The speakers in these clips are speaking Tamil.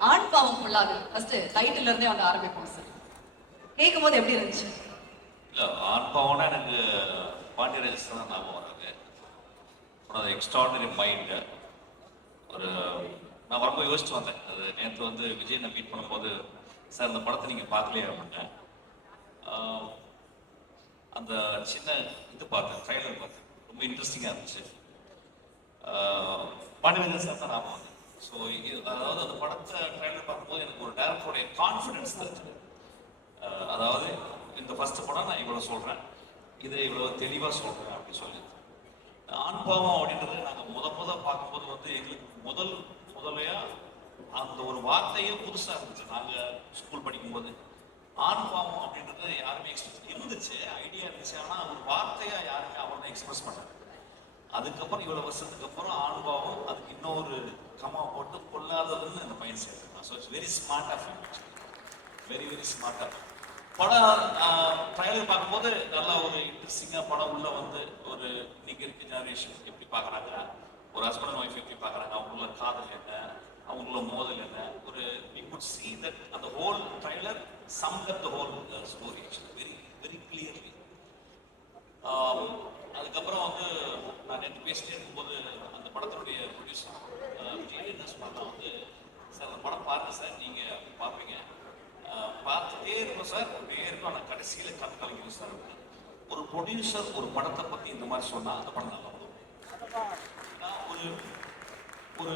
ஆண் பாவம் ஃபுல்லாக ஃபர்ஸ்ட் டைட்டில் இருந்தே வந்து ஆரம்பிப்போம் சார். கேட்கும் போது எப்படி இருந்துச்சு? இல்லை, ஆண் பாவம்னா எனக்கு பாண்டியராஜ் தான் ஞாபகம் வராது. ஒரு எக்ஸ்ட்ராடனரி மைண்டு. ஒரு நான் வரும்போது யோசிச்சு வந்தேன். அது நேற்று வந்து விஜய் நான் மீட் பண்ணும்போது, சார் இந்த படத்தை நீங்கள் பார்க்கலையே அப்படின்னேன். அந்த சின்ன இது பார்த்தேன், ட்ரைலர் பார்த்தேன், ரொம்ப இன்ட்ரெஸ்டிங்காக இருந்துச்சு. பாண்டியராஜன் சார் தான் ஞாபகம் வந்தேன். ஸோ அதாவது அந்த படத்தை ட்ரைலர் பார்க்கும்போது எனக்கு ஒரு டேரக்டருடைய கான்ஃபிடென்ஸ் தெரிஞ்சது. அதாவது இந்த ஃபர்ஸ்ட் படம் நான் இவ்வளோ சொல்கிறேன், இதை இவ்வளோ தெளிவாக சொல்கிறேன் அப்படின்னு சொல்லி. ஆண் பாவம் அப்படின்றது நாங்கள் முத பார்க்கும்போது வந்து எங்களுக்கு முதலையா அந்த ஒரு வார்த்தையே புதுசாக இருந்துச்சு. நாங்கள் ஸ்கூல் படிக்கும்போது ஆண் பாவம் அப்படின்றது யாருமே எக்ஸ்பிரஸ் இருந்துச்சு, ஐடியா இருந்துச்சு. ஆனால் ஒரு வார்த்தையாக யாருமே அவனை எக்ஸ்பிரஸ் பண்ணாங்க. அதுக்கப்புறம் இவ்வளோ வருஷத்துக்கு அப்புறம் ஆண் பாவம் அதுக்கு இன்னொரு கமா போட்டு கொள்ளாததுன்னு அந்த பையன் சேர்த்துருக்கான். So it's very smart of very very smart of படம். ட்ரைலர் பார்க்கும்போது நல்லா ஒரு இன்ட்ரெஸ்டிங்காக படம் உள்ள வந்து ஒரு இன்னைக்கு இருக்க ஜெனரேஷன் எப்படி பார்க்குறாங்க, ஒரு ஹஸ்பண்ட் அண்ட் ஒய்ஃப் எப்படி பார்க்குறாங்க, அவங்கள காதல் என்ன, அவங்கள மோதல் என்ன, ஒரு வி குட் see that அந்த whole trailer summed up the whole story very very clearly. அதுக்கப்புறம் வந்து நான் நேற்று பேசிட்டே இருக்கும்போது அந்த படத்தினுடைய ப்ரொடியூசர் விஜய் என்ன சொன்னாங்க வந்து, சார் அந்த படம் பாருங்க சார், நீங்கள் பார்ப்பீங்க, பார்த்துட்டே இருக்கும் சார், அப்படியே இருக்கும், ஆனால் கடைசியில் கண் கலங்கிடும் சார். ஒரு ப்ரொடியூசர் ஒரு படத்தை பற்றி இந்த மாதிரி சொன்னால் அந்த படம் நல்லா வரும். ஒரு ஒரு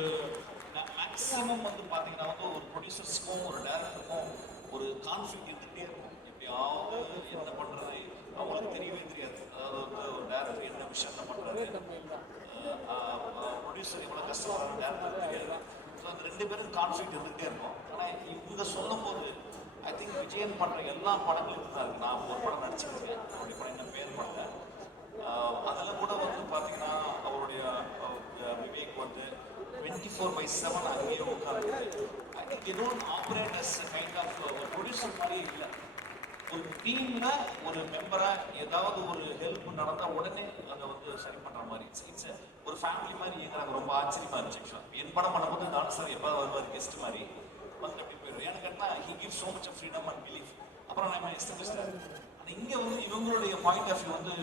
மேக்ஸிமம் வந்து பார்த்தீங்கன்னா வந்து ஒரு ப்ரொடியூசர்ஸ்க்கும் ஒரு டேரக்டருக்கும் ஒரு கான்ஃப்ளிக்ட் இருந்துகிட்டே இருக்கும். எப்படியாவது என்ன பண்ணுறது அவங்களுக்கு தெரியவே தெரியாது. அதாவது வந்து ஒரு டேரக்டர் என்ன விஷயத்த பண்ணுறாரு, ப்ரொடியூசர் எவ்வளோ கஷ்டப்படுறாரு, டேரக்டர் தெரியாது. ஸோ அந்த ரெண்டு பேரும் கான்ஃப்ளிக்ட் இருந்துகிட்டே இருக்கும். ஆனால் இவங்க சொல்லும் போது ஐ திங்க் விஜயன் பண்ணுற எல்லா படங்களுக்கும் தான் இருக்குது. நான் ஒரு படம் நடிச்சிருக்கேன், அவருடைய படம் என்ன பேர் பண்ணல, அதில் கூட வந்து பார்த்தீங்கன்னா அவருடைய விவேக் வந்து 24/7 அங்கேயே உட்காந்து I think they don't operate as a kind of ஒரு ப்ரொடியூசர் மாதிரியே இல்லை. ஒரு டீம்ல ஒரு மெம்பரா ஏதாவது ஒரு ஹெல்ப் நடந்தால் உடனே அதை வந்து சரி பண்ணுற மாதிரி இட்ஸ் ஒரு ஃபேமிலி மாதிரி எங்களுக்கு ரொம்ப ஆச்சரியமா இருந்துச்சு. என் படம் பண்ணும்போது நானும் சார் எப்போ வருவார் கெஸ்ட் மாதிரி வந்து அப்படி போயிடுவேன். எனக்கு என்ன he give so much freedom and belief. அப்புறம் நான் எஸ்டாப்ளிஷ்டாக ஆனால் இங்கே வந்து இவங்களுடைய பாயிண்ட் ஆஃப் வியூ வந்து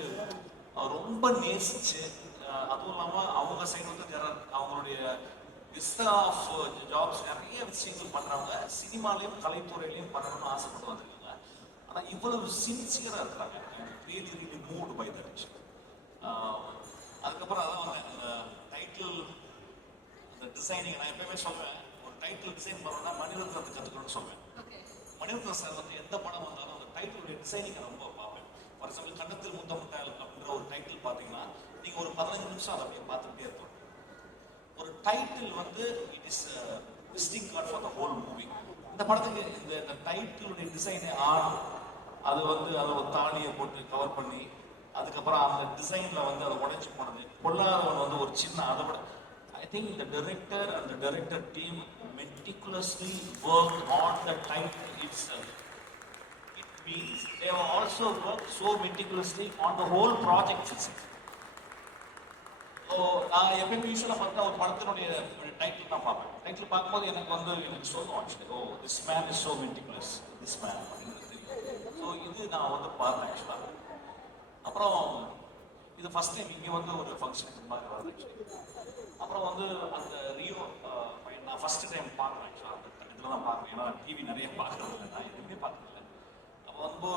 ரொம்ப நேசிச்சு, அதுவும் இல்லாமல் அவங்க சைடு வந்து அவங்களுடைய விஸ்தா ஆஃப் ஜாப்ஸ் நிறைய விஷயங்கள் பண்ணுறவங்க சினிமாலேயும் கலைத்துறையிலையும் பண்ணணும்னு ஆசைப்பட்டு வந்திருக்காங்க. ஆனால் இவ்வளவு சின்சியராக இருக்கிறாங்க. Really really moved by that விஷயம். அதுக்கப்புறம் அதான் வந்து அந்த டைட்டில் அந்த டிசைனிங் நான் எப்பயுமே சொல்லுவேன், ஒரு டைட்டில் டிசைன் பண்ணணும்னா மணிரத்னத்தை கற்றுக்கணும்னு சொல்லுவேன். மணிரத்னம் சார் வந்து எந்த படம் வந்தாலும் அந்த டைட்டிலுடைய டிசைனிங்கை ரொம்ப பார்ப்பேன். ஃபார் எக்ஸாம்பிள் கண்டத்தில் முத்தமுட்டால் அப்படின்ற ஒரு டைட்டில் பார்த்தீங்கன்னா நீங்கள் ஒரு 15 நிமிஷம் அதை அப்படியே பார்த்துக்கிட்டே இருக்கணும். ஒரு டைட்டில் வந்து it is visiting card for the whole movie. இந்த படத்துக்கு இந்த டைட்டிலுடைய டிசைனே அது வந்து அதை ஒரு தாலியை போட்டு கவர் பண்ணி அதுக்கப்புறம் அந்த டிசைனில் வந்து அதை உடைச்சி போனது பொல்லாதவன் வந்து ஒரு சின்ன அதை விட ஐ திங்க் இந்த டைரக்டர் அந்த director team meticulously work on the title itself. It means they have also worked so meticulously on the whole project itself. So நான் எப்பயுமே யூஸ்வலாக பார்த்தா ஒரு படத்தினுடைய டைட்டில் நான் பார்ப்பேன். டைட்டில் பார்க்கும்போது எனக்கு சொல்லும் actually, oh this man is so meticulous, this man அப்படின்றது தெரியும். ஸோ இது நான் வந்து பார்த்தேன் ஆக்சுவலாக. அப்புறம் இது ஃபர்ஸ்ட் டைம் இங்கே வந்து ஒரு ஃபங்க்ஷனுக்கு மாதிரி வருது ஆக்சுவலி. அப்புறம் வந்து அந்த ரியோ நான் ஃபர்ஸ்ட் டைம் பார்க்குறேன் ஆக்சுவலாக. அந்த இதில் தான் பார்க்குறேன், ஏன்னா டிவி நிறைய பார்க்குறது இல்லை, நான் எதுவுமே பார்க்குறதில்ல. அப்போ வந்து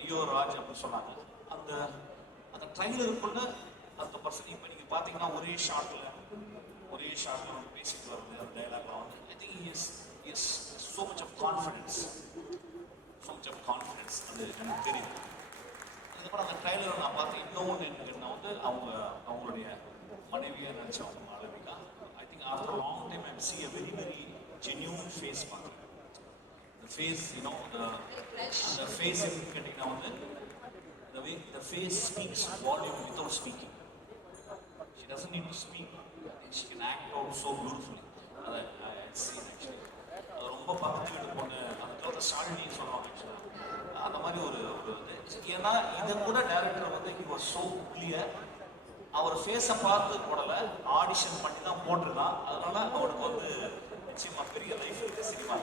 ரியோ ராஜ் அப்படின்னு சொன்னாங்க. அந்த அந்த ட்ரைலருக்குள்ள அந்த பர்சன் இப்போ நீங்கள் பார்த்தீங்கன்னா ஒரே ஷாட்டில் வந்து பேசிட்டு வருது அந்த டைலாக்லாம் வந்து I think is so much of confidence அது எனக்கு தெரியும். அதுக்கப்புறம் அந்த ட்ரைலரை நான் பார்த்து இன்னொன்று என்ன வந்து அவங்களுடைய மனைவியாக நினச்சவங்க Malavika. I think after long time I see a very very genuine face பார்க்குறேன். the face அந்த ஃபேஸ் எப்படின்னு கேட்டிங்கன்னா வந்து the face speaks volume without speaking. She doesn't need to speak. She can act out so beautifully. I've seen actually. ரொம்ப பக்கத்து வீட்டு பொண்ணு அந்த ஷாலினி சொல்லுவாங்க ஆக்சுவலாக. அந்த மாதிரி ஒரு இது. ஏன்னா இதை கூட டைரக்டர் வந்து he was so clear. அவர் ஃபேஸை பார்த்து போடலை, ஆடிஷன் பண்ணி தான் போட்டிருக்கான். அதனால அவனுக்கு வந்து நிச்சயமா பெரிய லைஃப் இருக்கு cinema.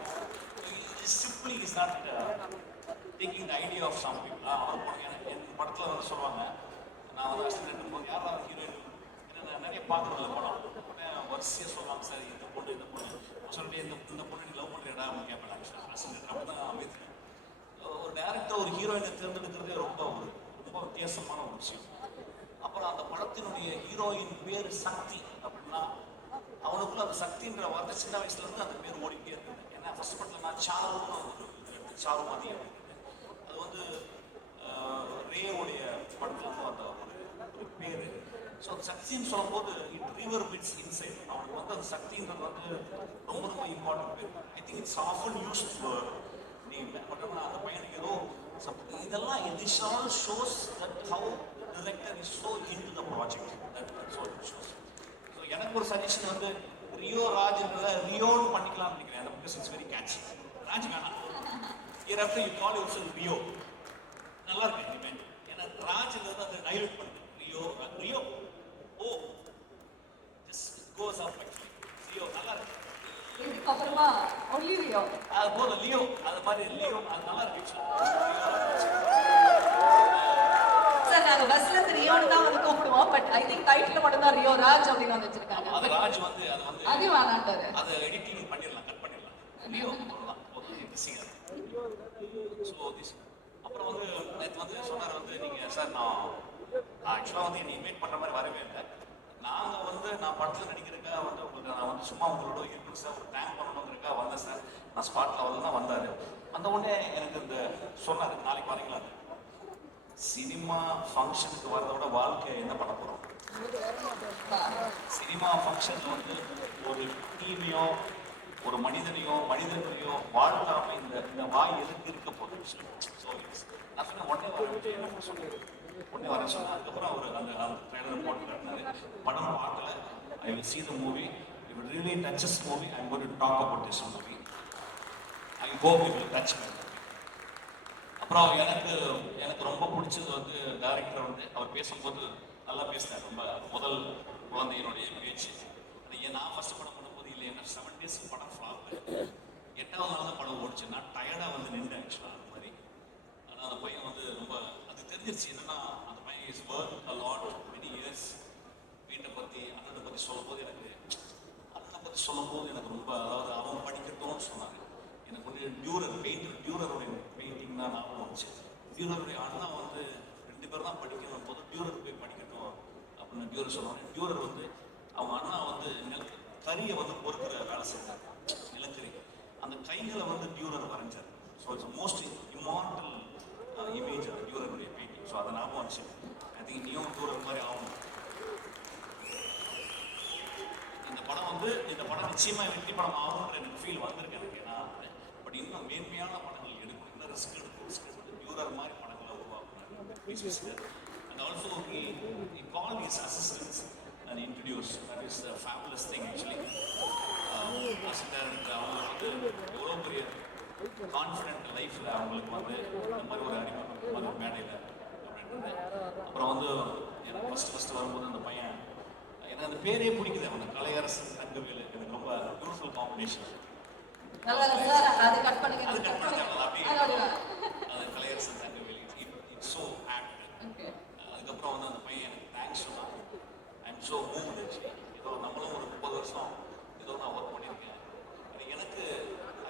Simply is not taking the idea of some people. அவர் என் படத்தில் வந்து சொல்லுவாங்க, நான் வந்து அசிஸ்டன்ட் போது யாரும் அவர் ஹீரோயின் ஏன்னா நான் நிறைய பார்க்குறதில்ல படம். உடனே வரிசையாக சொல்லுவாங்க, சார் இந்த பொண்ணு சொல்லிட்டு இந்த பொண்ணு நீ லவ் பண்ணுறேடா அப்படின்னு கேட்பேன் சார் அசிஸ்டன்ட். அப்போ தான் அமைதிக்கிறேன். ஒரு டேரக்டர் ஒரு ஹீரோயினை தேர்ந்தெடுக்கிறதே ரொம்ப வித்தியாசமான ஒரு விஷயம். அப்புறம் அந்த படத்தினுடைய ஹீரோயின் பேர் சக்தி அப்படின்னா அவனுக்குள்ள அந்த சக்தின்ற வார்த்தை சின்ன வயசுல இருந்து அந்த பேர் ஓடிக்கிட்டே இருக்குது. ஏன்னா ஃபர்ஸ்ட் படத்தில் நான் சாருன்னு ஒரு சாரு மாதிரி அது வந்து ரேவுடைய படத்துல இருந்து வந்த ஒரு பேரு. ஸோ அந்த சக்தின்னு சொல்லும்போது இட் ரிவர் பிட்ஸ் இன்சைட். அவனுக்கு வந்து அந்த சக்தின்றது வந்து ரொம்ப இம்பார்ட்டன்ட் பேர். I think it's often used for name. But ஆனால் அந்த பையனுக்கு ஏதோ இதெல்லாம் this all shows that how director is so into the project. That's what it shows. So எனக்கு ஒரு சஜஷன் வந்து ரியோ ராஜ்ன்றத ரியோன்னு பண்ணிக்கலாம்னு நினைக்கிறேன். அந்த because it's very catchy. Raj வேணாம், year after you call yourself Rio. நல்லா இருக்கு இனிமேல். ஏன்னா ராஜ்ன்றது அதை டைலூட் பண்ணுது. Rio oh just goes up actually. Rio நல்லா இருக்கு. இதுக்கப்புறமா ஒன்லி ரியோ அது போதும். லியோ அது மாதிரி லியோ அது நல்லா இருக்கு. சார் நாங்க பஸ்ல இருந்து ரியோன்னு தான் வந்து கூப்பிடுவோம். பட் ஐ திங்க் டைட்டில் மட்டும் தான் ரியோ ராஜ் அப்படின்னு வந்து வச்சிருக்காங்க. அது ராஜ் வந்து அது வேணான்ட்டாரு. அது எடிட்டிங் பண்ணிடலாம், கட் பண்ணிடலாம். லியோ அவ்வளவுதான். Okay missing. ஸோ திஸ் அப்புறம் வந்து நேற்று வந்து சொன்னார் வந்து நீங்கள் சார் நான் ஆக்சுவலாக வந்து என்னை இன்வைட் பண்ணுற மாதிரி வரவே இல்லை. நாங்கள் வந்து நான் படத்தில் நடிக்கிறதுக்காக வந்து உங்களுக்கு நான் வந்து சும்மா உங்களோட இருக்கணும் சார், ஒரு டைம் பண்ணணுங்கிறதுக்காக வந்தேன் சார். நான் ஸ்பாட்டில் வந்து தான் வந்தார். வந்த உடனே எனக்கு இந்த சொன்னார், நாளைக்கு வரீங்களா, சினிமா ஃபங்க்ஷனுக்கு வரத விட வாழ்க்கை என்ன பண்ண போகிறோம். சினிமா ஃபங்க்ஷனில் வந்து ஒரு டீமையோ ஒரு மனிதர்களையோ வாழ்த்தாம இந்த வாய் எதுக்கு இருக்க போகுது. ஸோ நான் சொன்னேன் உடனே வரேன் சொன்னேன். உடனே வரேன் சொன்னேன். அதுக்கப்புறம் அவர் அந்த ட்ரெய்லர் போட்டு காட்டினாரு. படம் பார்க்கல. I will see the movie. If it really touches the movie, I'm going to talk about this movie. I hope it will touch me. அப்புறம் எனக்கு ரொம்ப பிடிச்சது வந்து டைரக்டர் வந்து அவர் பேசும்போது நல்லா பேசினார். ரொம்ப முதல் குழந்தையினுடைய பேச்சு. நான் ஃபர்ஸ்ட் படம் பண்ணும்போது இல்லை, என்ன 7 days படம் ஃப்ளாப். 8வது நாள் தான் படம் ஓடிச்சு. நான் டயர்டாக வந்து நின்றேன் ஆக்சுவலாக அந்த மாதிரி. ஆனால் அந்த பையன் வந்து ரொம்ப அது தெரிஞ்சிருச்சு. என்னன்னா அந்த பையன் is work a lot many years. வீட்டை பற்றி அண்ணனை பற்றி சொல்லும்போது எனக்கு ரொம்ப அதாவது அவன் படிக்கட்டும்னு சொன்னாங்க. எனக்கு வந்து டியூரருடைய பெயிண்டிங் தான் ஞாபகம் வந்துச்சு. டியூரருடைய அண்ணா வந்து 2 பேர் தான் படிக்கணும் போது டியூரர் போய் படிக்கட்டும் அப்படின்னு டியூரர் சொன்னாங்க. டியூரர் வந்து அவங்க அண்ணா வந்து கரியை வந்து பொறுக்கிற வேலை செஞ்சாங்க, நிலக்கரி. அந்த கைகளை வந்து டியூரர் வரைஞ்சார். So it's most immortal image அந்த டியூரருடைய பெயிண்டிங். ஸோ அதை ஞாபகம் வந்துச்சு. ஐ திங்க் நியூ டியூரர் மாதிரி ஆகணும். இந்த படம் நிச்சயமா வெற்றி படம் ஆகும்ன்ற எனக்கு ஃபீல் வந்திருக்கு எனக்கு. ஏன்னா பட் இன்னும் மேன்மையான படங்கள் எடுக்கணும், இன்னும் ரிஸ்க் எடுத்து டியூரர் மாதிரி படங்களை உருவாக்கணும். And also he called his assistants and introduced. That is a fabulous thing actually. அவங்க வந்து எவ்வளோ பெரிய கான்ஃபிடென்ட் லைஃப்ல அவங்களுக்கு வந்து இந்த மாதிரி ஒரு அறிமுகம் மாதிரி மேடையில் அப்படின்றது. அப்புறம் வந்து எனக்கு ஃபர்ஸ்ட் வரும்போது அந்த பையன் எனக்கு அந்த பேரே பிடிக்குது. அவன் கலையரசன் தங்கவேலு எனக்கு ரொம்ப பியூட்டிஃபுல் காம்பினேஷன். அது கட் பண்ணுங்க அப்படியே அது Kalaiyarasan Thangavelu it's so act. அதுக்கப்புறம் வந்து அந்த பையன் எனக்கு தேங்க்ஸ் சொன்னான். I am so moved actually. ஏதோ நம்மளும் ஒரு 30 வருஷம் ஏதோ நான் ஒர்க் பண்ணியிருக்கேன். எனக்கு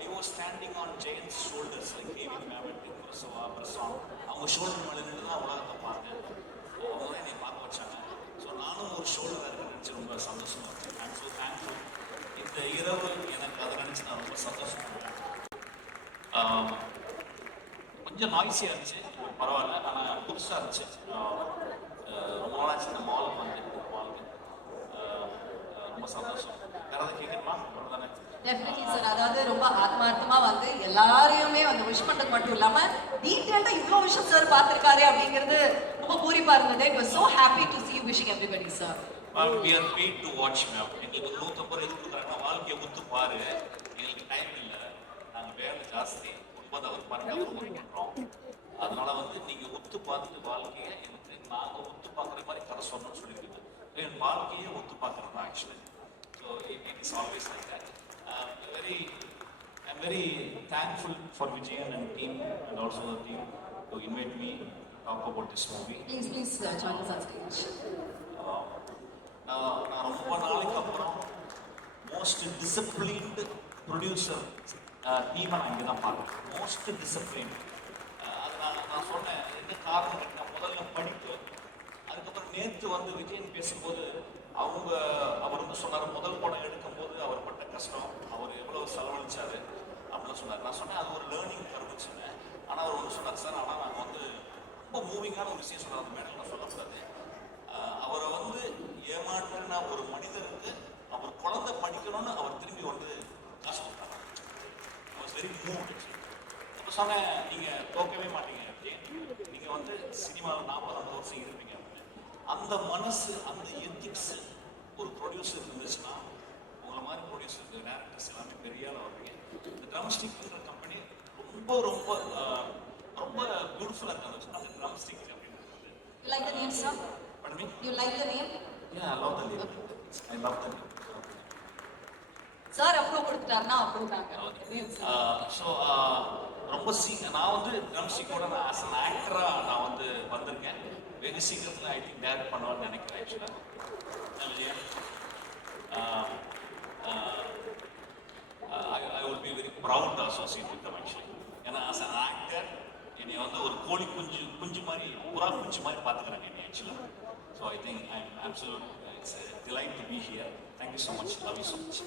I was standing on giants shoulders like K V மேவட், பிரசவா, பிரசாந்த். அவங்க ஷோல்டர் மேலே நின்று தான் உலகத்தை பார்த்தேன். அவங்க தான் என்னை பார்க்க வச்சாங்க. ஸோ நானும் ஒரு ஷோல்டராக இருக்க நினச்சி ரொம்ப சந்தோஷமாக இருந்தேன். I am so thankful. இந்த இரவு எனக்கு அதை நினச்சி நான் ரொம்ப சந்தோஷப்படுறேன். கொஞ்சம் நாய்ஸியாக இருந்துச்சு, பரவாயில்ல. ஆனால் புதுசாக இருந்துச்சு. ரொம்ப நாளாச்சு இந்த மாலுக்கு வந்து ரொம்ப சந்தோஷம். வேற எதாவது கேட்கணுமா? அவ்வளோதானே. Definitely sir. அதாவது ரொம்ப ஆத்மார்த்தமா வந்து எல்லாரையுமே வந்து விஷ் பண்றது மட்டும் இல்லாம டீடைல்டா இவ்வளோ விஷயம் சார் பார்த்திருக்காரு அப்படிங்கிறது ரொம்ப பூரிப்பா இருந்தது. It was so happy to see you wishing everybody sir. We are paid to watch ma'am. எங்களுக்கு 150 ரூபாய் கொடுக்குறாங்க. வாழ்க்கையை முத்து பாரு. எங்களுக்கு டைம் இல்லை, நாங்கள் வேலை ஜாஸ்தி, 9 அவர் பண்றோம். அதனால வந்து நீங்க ஒத்து பார்த்துட்டு வாழ்க்கையை எனக்கு நாங்கள் ஒத்து பார்க்குற மாதிரி கதை சொன்னோம்னு சொல்லியிருக்கீங்க. என் வாழ்க்கையை ஒத்து பார்க்குறது தான் actually. So it is always like that. very, I'm very thankful for Vijayan and team and also the team to invite me to talk about this movie. Please join us on stage. நான் ரொம்ப நாளைக்கு அப்புறம் மோஸ்ட் டிசிப்ளின்டு ப்ரொடியூசர் டீமை நான் இங்கே தான் பார்க்குறேன். Most disciplined. அது நான் சொன்னேன் என்ன காரணம் கேட்டால் முதல்ல படிப்பு. அதுக்கப்புறம் நேற்று வந்து விஜயன் பேசும்போது அவர் வந்து சொன்னார் முதல் படம் எடுக்கும்போது அவர் பட்ட கஷ்டம், அவர் எவ்வளோ செலவழிச்சாரு அப்படின்னு சொன்னார். நான் சொன்னேன் அது ஒரு லேர்னிங் கருவுன்னு சொன்னேன். ஆனால் அவர் ஒன்று சொன்னார் சார், ஆனால் நாங்கள் வந்து ரொம்ப மூவிங்கான ஒரு விஷயம் சொன்னார். அந்த மேடம் நான் சொல்லக்கூடாது. அவரை வந்து ஏமாற்றின ஒரு மனிதருக்கு அவர் குழந்தை படிக்கணும்னு அவர் திரும்பி வந்து காசு கொடுத்தாங்க. Very move. இப்போ சொன்னேன் நீங்கள் தோக்கவே மாட்டீங்க விஜயன், நீங்கள் வந்து சினிமாவில் 40-50 வருஷம் இருப்பீங்க அப்படின்னு. அந்த மனசு, அந்த எத்திக்ஸ் ஒரு ப்ரொடியூசர் இருந்துச்சுன்னா உங்களை மாதிரி ப்ரொடியூசர் டேரக்டர்ஸ் எல்லாமே பெரிய ஆள் வருவீங்க. இந்த ட்ரம்ஸ்டிக்ன்ற கம்பெனி ரொம்ப ரொம்ப ரொம்ப பியூட்டிஃபுல்லாக இருக்காங்க. அந்த ட்ரம்ஸ்டிக் அப்படின்றது. You like the name, sir? Pardon me? You like the name? Yeah, I love the name. I love the name. Sir approve கொடுத்துட்டாருன்னா அப்ரூவ் தாங்க. ஸோ ரொம்ப நான் வந்து ட்ரம்ஸ்டிக்கோட நான் ஆஸ் அன் ஆக்டராக நான் வந்து வந்திருக்கேன். வெகு சீக்கிரத்தில் ஐ திங்க் டேரக்ட் பண்ணுவான்னு நினைக்கிறேன். ஆக்சுவலாக Vijayan I will be very proud to associate with them actually. ஏன்னா ஆஸ் அன் ஆக்டர் என்னை வந்து ஒரு கோழி குஞ்சு மாதிரி, புறா குஞ்சு மாதிரி பார்த்துக்கிறாங்க என்னை ஆக்சுவலாக. So I think I am absolute, it's a delight to be here. Thank you so much. Love you so much.